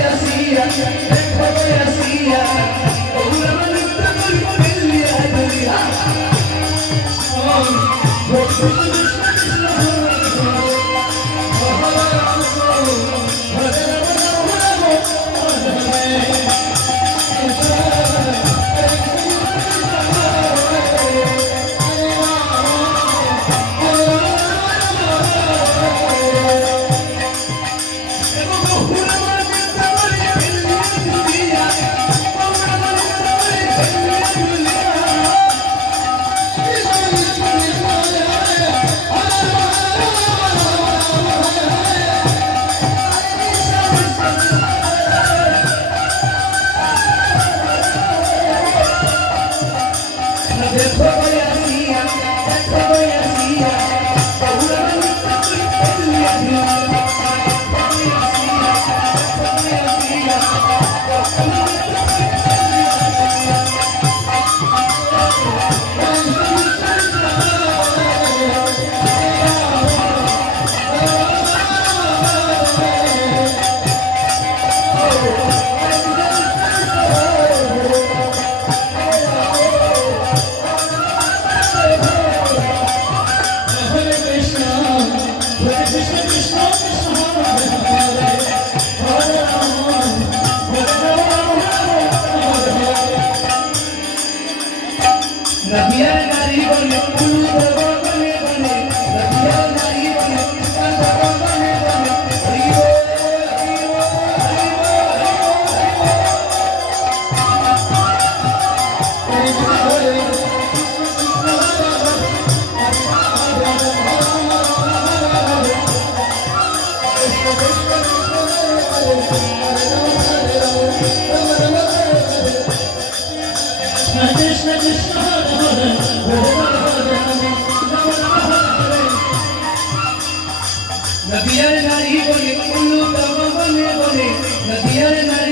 así, নদিয়ার নারী বলে কুলু কামা বনে বনে নদিয়ার নারী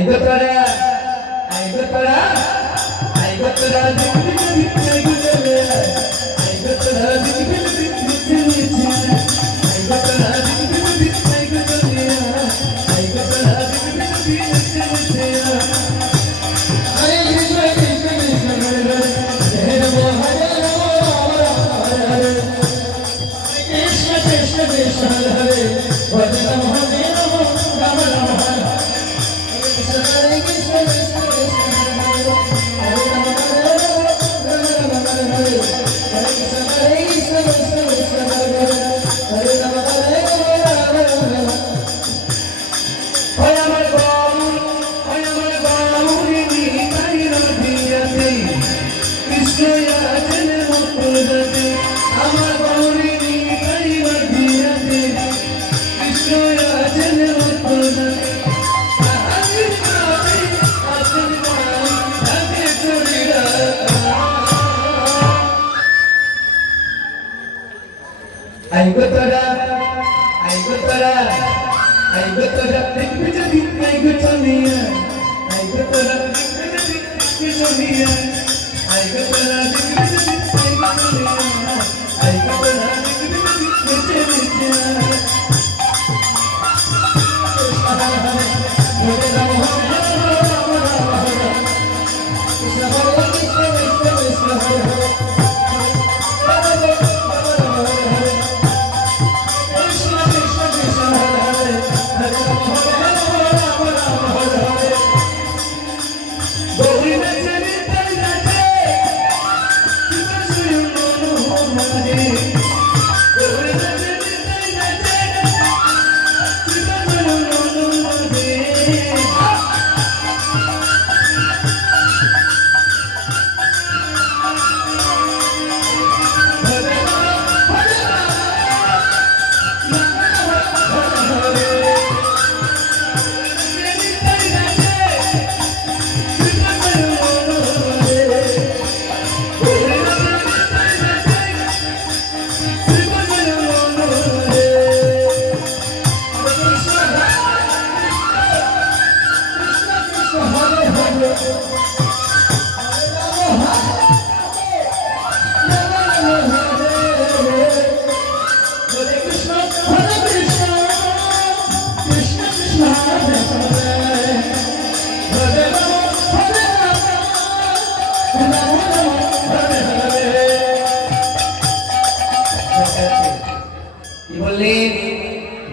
ऐकतड ऐकतड ऐकतड I got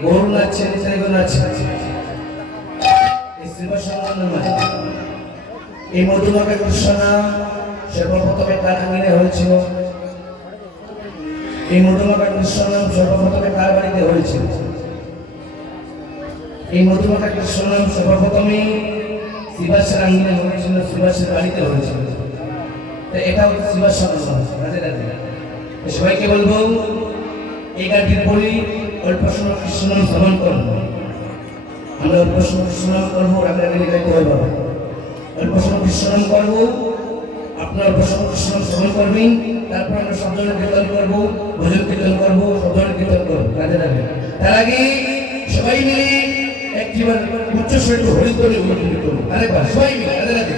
গরু লাগছে ছেলেগুলো আছে স্ত্রী সম্মান নয় এই মধুমাকে ঘোষণা সর্বপ্রথমে কার আঙিনে হয়েছিল। এই মধুমাকার নিঃসনাম সর্বপ্রথমে কার বাড়িতে হয়েছিল। এই মধুমাকার নিঃসনাম সর্বপ্রথমে শিবাসের আঙ্গিনে হয়েছিল, শিবাসের বাড়িতে হয়েছিল। তো এটা হচ্ছে শিবাস সবাইকে বলব, এই গানটির বলি অল্প সময় কৃষ্ণ শ্রবণ করব। আমরা অল্প সময় কৃষ্ণ করব রাজে রাজে গাইতে হবে অল্প সংখ্যক স্মরণ করব। আপনার অল্প সংখ্যক স্মরণ করবেন। তারপর আমরা সবজনের কীর্তন করব, ভোজন কীর্তন করব সবজনের কীর্তন করব, কাজে লাগবে। তার আগে সবাই মিলে একটি উচ্চ শৈল হরিদ্বরে আরেকবার, সবাই মিলে, কাজে লাগবে।